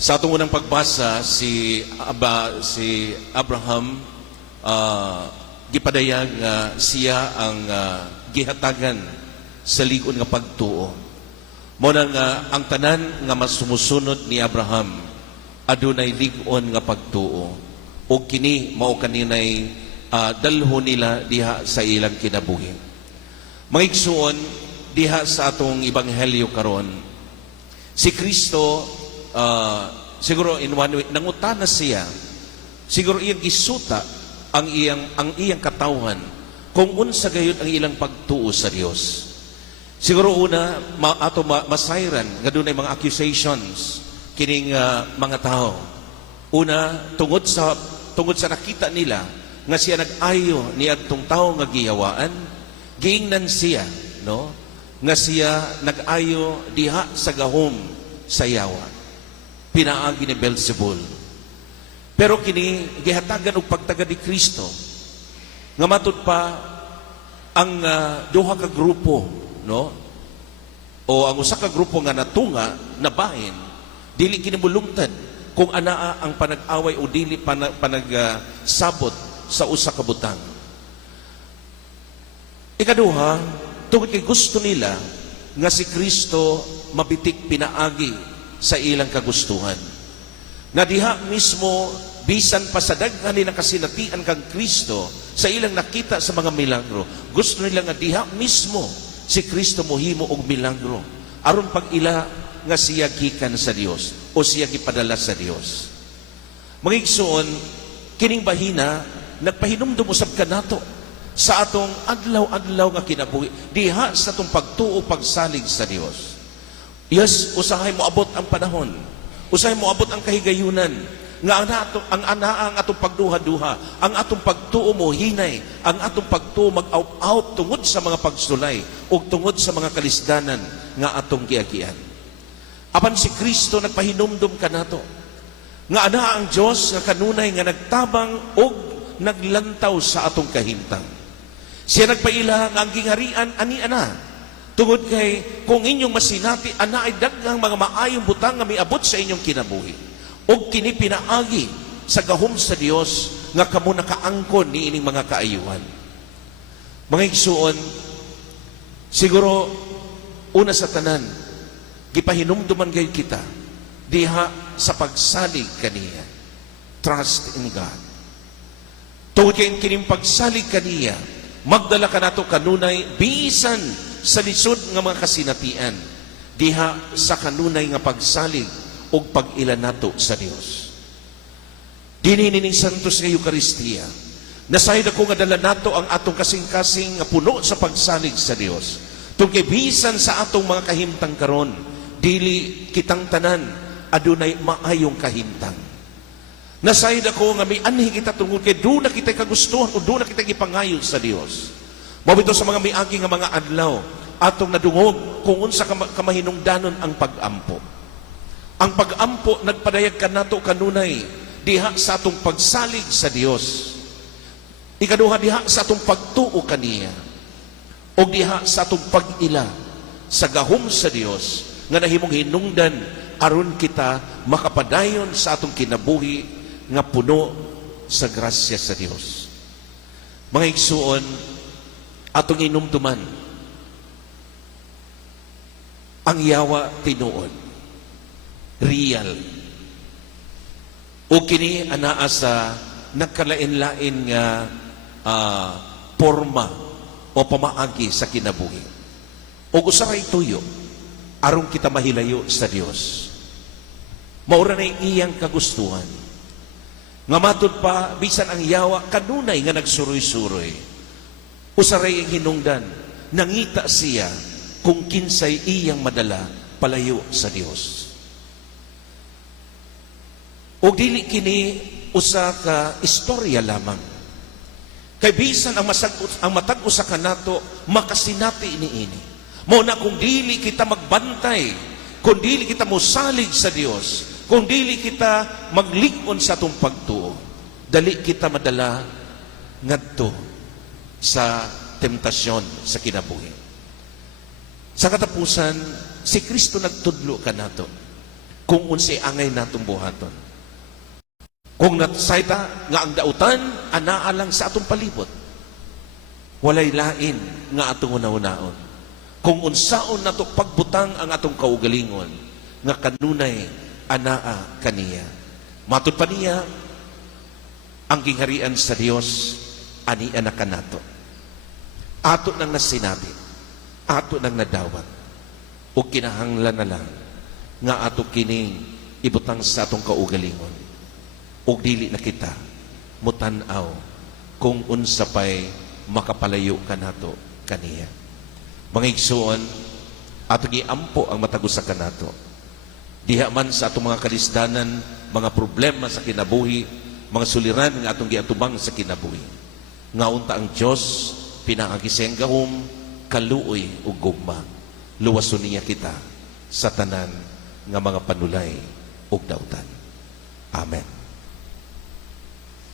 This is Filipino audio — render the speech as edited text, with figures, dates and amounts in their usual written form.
Sa atong unang pagbasa, si Abraham, gipadayag nga siya ang gihatagan sa ligon nga pagtuo. Muna nga ang tanan nga masumusunod ni Abraham adunay ligon nga pagtuo. O kini mao kaninay dalhon nila diha sa ilang kinabuhi. Mga igsuon, diha sa atong ebanghelyo karon, si Kristo siguro in one way nangutana siya, siguro iyang gisuta ang iyang katawhan kung unsa gayud ang ilang pagtuo sa Dios. Siguro una masayran nga dunay mga accusations kining mga tao. Una tungod sa nakita nila nga siya nag-ayo ni adtong tao nga giyawaan, giingnan siya, no? Nga siya nag-ayo diha sa gahom sa yawa. Pinaagi ni Beelzebul. Pero kini gihatagan og pagtagad ni Kristo nga matud pa ang duha ka grupo, no? O ang usa ka grupo nga natunga na bahin, dili kini mulungtad kung anaa ang panag-away o dili panagsabot sa usa ka butang. Ikaduha, tungod kay gusto nila nga si Kristo mabitik pinaagi sa ilang kagustuhan. Na diha mismo, bisan pa sa daghan nilang kasinatian kang Kristo, sa ilang nakita sa mga milagro, gusto nila nga diha mismo si Kristo mohimo og milagro aron pag ila nga siya gikan sa Dios o siya gipadala sa Dios. Mga igsoon, kining bahina nagpahinumdum usab kanato sa atong adlaw-adlaw nga kinabuhi diha sa atong pagtuo pagsalig sa Dios. Yes, usahay mo abot ang panahon. Usahay mo abot ang kahigayunan nga ang atong pagduha-duha, ang atong pagtuo mo hinay, ang atong pagtuo mag-out tungod sa mga pagsulay o tungod sa mga kalisdanan nga atong giagian. Apan si Kristo nagpahinumdum kanato nga ana ang Dios nga kanunay nga nagtabang og naglantaw sa atong kahimtang. Siya nagpaila nga ang gingharian ani ana. Tungod kay kung inyong masinati, ana ay daghang mga maayong butang nga miabot sa inyong kinabuhi. O kini pinaagi sa gahom sa Dios nga kamo nakaangkon ni ining mga kaayuhan. Mga igsuon, siguro una sa tanan, gipahinumduman gayud kita diha sa pagsalig kaniya. Trust in God. Tungod kay kining pagsalig kaniya, magdala kanato kanunay bisan sa lisod nga mga kasinatian diha sa kanunay nga pagsalig o pag-ila nato sa Dios. Dinining santos nga Eucharistia, nasayod ako nga dala nato ang atong kasing-kasing nga puno sa pagsalig sa Dios. Tungkol bisan sa atong mga kahimtang karon, dili kitang tanan adunay maayong kahimtang. Nasayod ako nga may anhi kita tungkol kay doon na kita kagustuhan o doon na kita gipangayon sa Dios. Mabito sa mga miagi nga mga adlaw, atong nadungog kung unsa kamahinungdanon ang pag-ampo. Ang pag-ampo nagpadayag kanato kanunay diha sa atong pagsalig sa Dios. Ikaduha diha sa atong pagtuo kaniya. O diha sa atong pag-ila sa gahom sa Dios nga nahimong hinungdan aron kita makapadayon sa atong kinabuhi nga puno sa grasya sa Dios. Mga igsuon, atong inumduman ang yawa tinuod. Real. O kini anaa sa nagkalain-lain nga forma o pamaagi sa kinabuhi. O usaray tuyo aron kita mahilayo sa Dios. Maura na iyang kagustuhan. Nga matud pa bisan ang yawa kanunay nga nagsuroy-suroy. Usaray ang hinungdan, nangita siya kung kinsay iyang madala palayo sa Dios. O dili kini usa ka istorya lamang. Kay bisan ang matag usa kanato makasinati niini. Mao na kung dili kita magbantay, kung dili kita mosalig sa Dios, kung dili kita maglig-on sa atong pagtuo, dali kita madala ngadto sa temptasyon sa kinabuhi. Sa katapusan, si Kristo nagtudlo kanato kung unsay angay natong buhaton. Kung natsayta nga ang dautan anaa lang sa atong palibot, walay lain nga atong una-unaon. Kung unsaon nato pagbutang ang atong kaugalingon nga kanunay anaa kaniya. Matud pa niya, ang gingharian sa Dios ani anak kanato. Ato nang nasinabi, ato nang nadawat, o kinahanglan na lang nga ato kining ibutang sa atong kaugalingon. O dili na kita mutanaw kung unsa pay makapalayo kanato kaniya. Mga igsoon, ato giampo ang matagusa kanato. Diha man sa atong mga kalisdanan, mga problema sa kinabuhi, mga suliran nga atong giatubang sa kinabuhi. Nga unta ang Dios pinaagi gahom, kaluoy ug gugma. Luwason niya kita sa tanan nga mga panulay ug dautan. Amen.